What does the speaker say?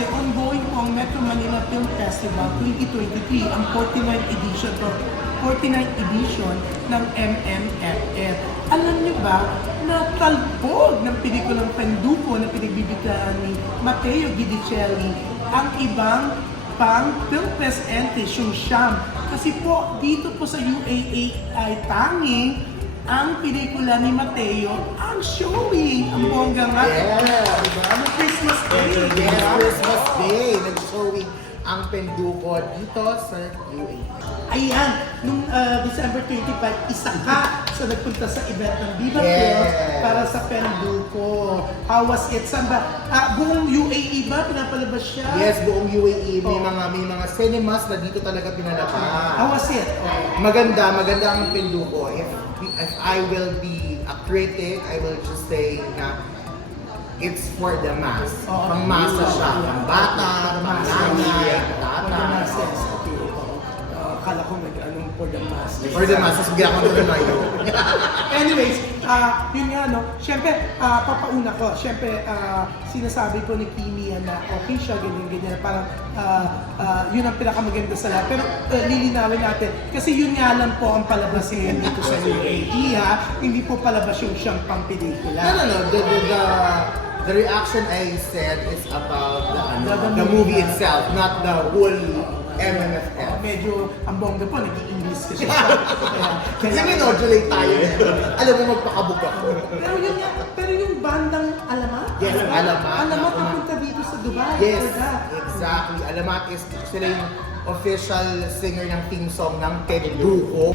kasi ongoing po ang Metro Manila Film Festival 2023, ang 49th edition to 49th edition ng MMFF. Alam niyo ba na talbog ng pelikulang Penduko na pinagbibiglaan ni Matteo Guidicelli ang ibang pang film press entries yung Siyam. Kasi po dito po sa UAA ay tanging ang pelikula ni Matteo ang showing. Ang bongga nga. Yeah. Diba? Ano Christmas Day? Yes, Christmas Day. Nag-showing ang Penduko dito sa UAE. Ayan, nung December 25, isa ka sa nagpunta sa event ng Viva Yes. Films para sa Penduko. How was it? Saan ba? Buong UAE ba? Pinapalabas siya? Yes, buong UAE. May Oh. mga cinemas na dito talaga pinalabas. How was it? Maganda ang Penduko. If I will be a critic, I will just say na it's for the mass. Oo. Pang-masa siya. Pang bata, pang nanay, For the tata. masses. Okay. Akala ko nag-anong for the masses. For the masses, bigyan ko na mayo. Anyways, yun nga no, syempre, papauna ko, syempre, sinasabi ko ni Kimi na okay siya, ganyan, parang yun ang pinakamaganda sa lahat. Pero lilinawin natin, kasi yun nga lang po ang palabas ngayon dito sa UAE ha, hindi po palabas yung siyang pang pelikula. No. The reaction I said is about the movie movie itself, not the whole MMFF. Medyo ang bongga po, nag-i-English kasi siya. Kasi minodulate tayo. Alam mo, magpakabog ako. Pero yun nga, pero yung bandang Alamat? Yes, Alamat. Alamat napunta dito sa Dubai. Yes, for that. exactly. Alamat is sila yung official singer ng theme song ng Penduko.